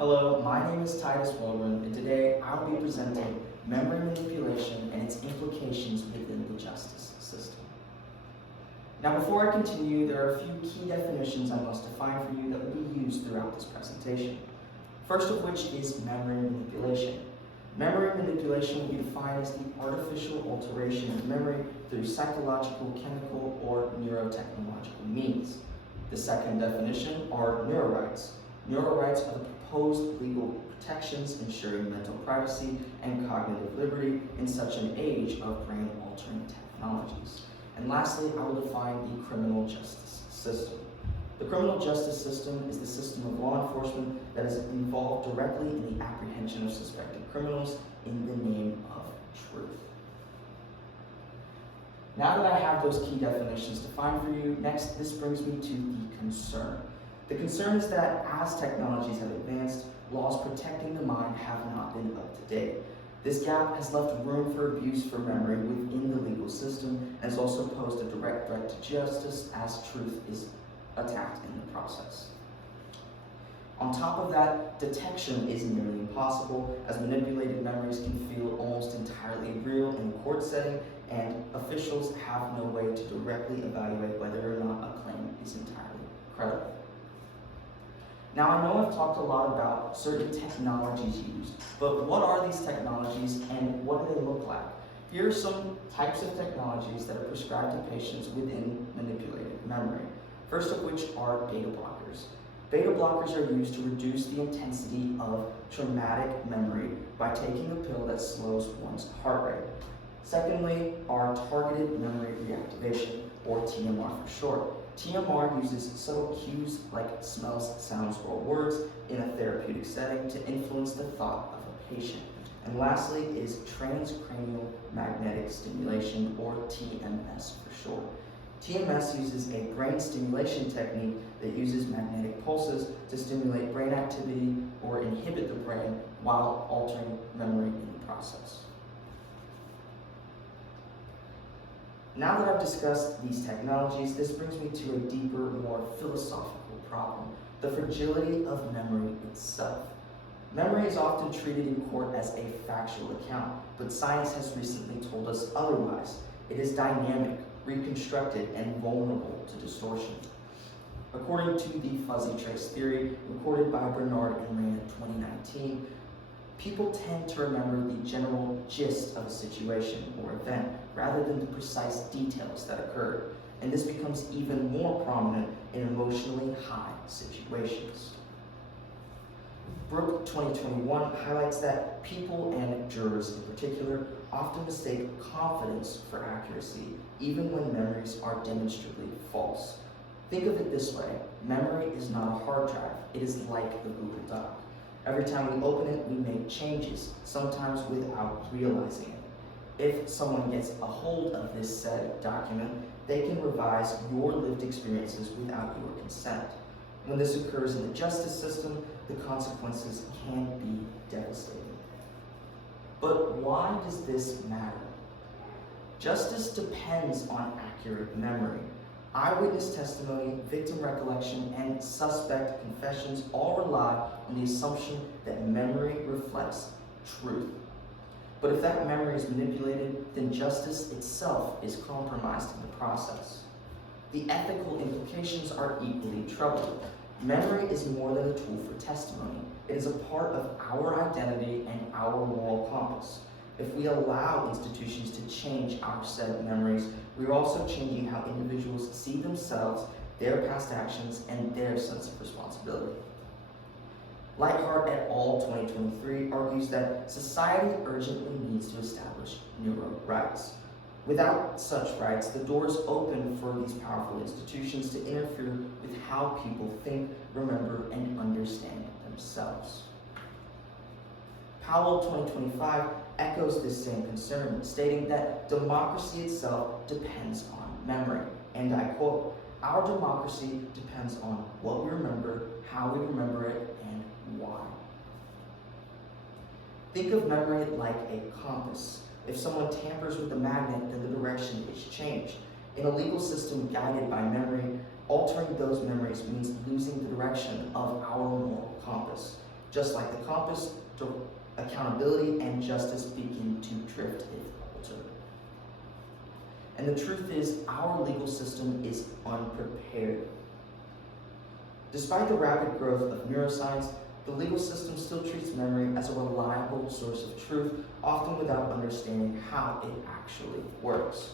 Hello, my name is Titus Welbron, and today I'll be presenting memory manipulation and its implications within the justice system. Now, before I continue, there are a few key definitions I must define for you that will be used throughout this presentation. First of which is memory manipulation. Memory manipulation will be defined as the artificial alteration of memory through psychological, chemical, or neurotechnological means. The second definition are neurorights. Neurorights are the proposed legal protections ensuring mental privacy and cognitive liberty in such an age of brain-altering technologies. And lastly, I will define the criminal justice system. The criminal justice system is the system of law enforcement that is involved directly in the apprehension of suspected criminals in the name of truth. Now that I have those key definitions defined for you, next this brings me to the concern. The concern is that as technologies have advanced, laws protecting the mind have not been up to date. This gap has left room for abuse for memory within the legal system and has also posed a direct threat to justice as truth is attacked in the process. On top of that, detection is nearly impossible as manipulated memories can feel almost entirely real in a court setting, and officials have no way to directly evaluate whether or not a claim is entirely credible. Now, I know I've talked a lot about certain technologies used, but what are these technologies and what do they look like? Here are some types of technologies that are prescribed to patients within manipulated memory. First of which are beta blockers. Beta blockers are used to reduce the intensity of traumatic memory by taking a pill that slows one's heart rate. Secondly are targeted memory reactivation, or TMR for short. TMR uses subtle cues like smells, sounds, or words in a therapeutic setting to influence the thought of a patient. And lastly is transcranial magnetic stimulation, or TMS for short. TMS uses a brain stimulation technique that uses magnetic pulses to stimulate brain activity or inhibit the brain while altering memory in the process. Now that I've discussed these technologies, this brings me to a deeper, more philosophical problem: the fragility of memory itself. Memory is often treated in court as a factual account, but science has recently told us otherwise. It is dynamic, reconstructed, and vulnerable to distortion. According to the fuzzy trace theory, recorded by Bernard and Rain in 2019, people tend to remember the general gist of a situation or event rather than the precise details that occurred, and this becomes even more prominent in emotionally high situations. Brooke 2021 highlights that people, and jurors in particular, often mistake confidence for accuracy, even when memories are demonstrably false. Think of it this way: memory is not a hard drive, it is like a Google Doc. Every time we open it, we make changes, sometimes without realizing it. If someone gets a hold of this said document, they can revise your lived experiences without your consent. When this occurs in the justice system, the consequences can be devastating. But why does this matter? Justice depends on accurate memory. Eyewitness testimony, victim recollection, and suspect confessions all rely on the assumption that memory reflects truth. But if that memory is manipulated, then justice itself is compromised in the process. The ethical implications are equally troubling. Memory is more than a tool for testimony. It is a part of our identity and our moral compass. If we allow institutions to change our said memories, we are also changing how individuals see themselves, their past actions, and their sense of responsibility. Lightheart et al. 2023 argues that society urgently needs to establish neuro rights. Without such rights, the door is open for these powerful institutions to interfere with how people think, remember, and understand themselves. Powell 2025 echoes this same concern, stating that democracy itself depends on memory. And I quote, "Our democracy depends on what we remember, how we remember it, and why." Think of memory like a compass. If someone tampers with the magnet, then the direction is changed. In a legal system guided by memory, altering those memories means losing the direction of our moral compass. Just like the compass, accountability and justice begin to drift if altered. And the truth is, our legal system is unprepared. Despite the rapid growth of neuroscience, the legal system still treats memory as a reliable source of truth, often without understanding how it actually works.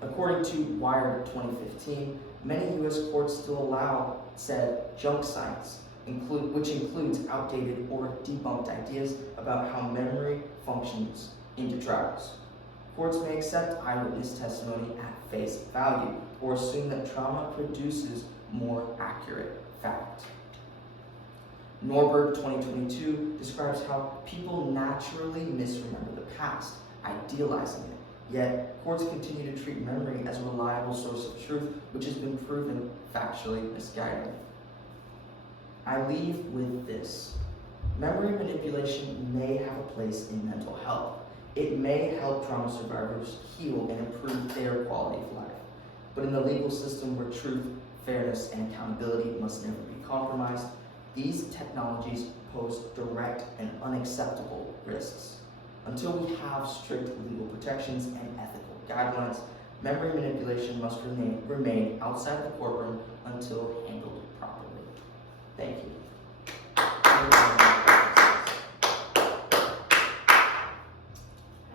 According to Wired 2015, many U.S. courts still allow said junk science, which includes outdated or debunked ideas about how memory functions, into trials. Courts may accept eyewitness testimony at face value or assume that trauma produces more accurate fact. Norberg 2022 describes how people naturally misremember the past, idealizing it. Yet, courts continue to treat memory as a reliable source of truth, which has been proven factually misguided. I leave with this. Memory manipulation may have a place in mental health. It may help trauma survivors heal and improve their quality of life. But in the legal system where truth, fairness, and accountability must never be compromised, these technologies pose direct and unacceptable risks. Until we have strict legal protections and ethical guidelines, memory manipulation must remain outside the courtroom until handled properly. Thank you.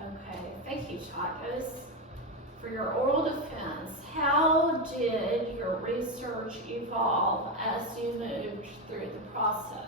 Okay, thank you, Titus. For your oral defense, how did your research evolve as you moved through the process?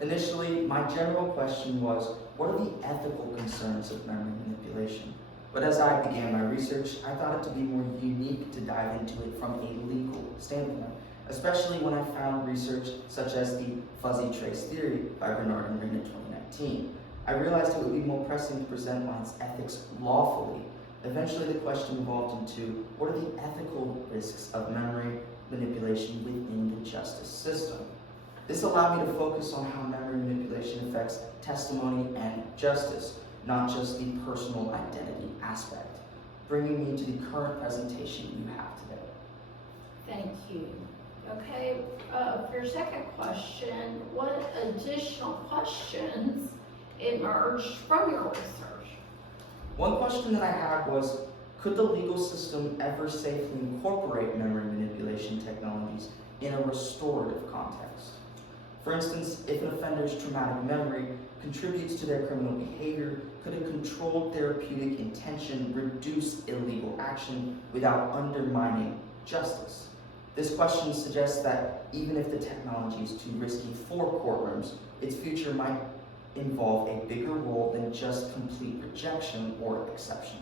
Initially, my general question was, what are the ethical concerns of memory manipulation? But as I began my research, I thought it to be more unique to dive into it from a legal standpoint, especially when I found research such as the fuzzy trace theory by Bernard and Ring in 2019. I realized it would be more pressing to present one's ethics lawfully. Eventually, the question evolved into, what are the ethical risks of memory manipulation within the justice system? This allowed me to focus on how memory manipulation affects testimony and justice, not just the personal identity aspect, bringing me to the current presentation you have today. Thank you. Okay, for your second question, what additional questions emerged from your research? One question that I had was, could the legal system ever safely incorporate memory manipulation technologies in a restorative context? For instance, if an offender's traumatic memory contributes to their criminal behavior, could a controlled therapeutic intention reduce illegal action without undermining justice? This question suggests that even if the technology is too risky for courtrooms, its future might involve a bigger role than just complete rejection or exception.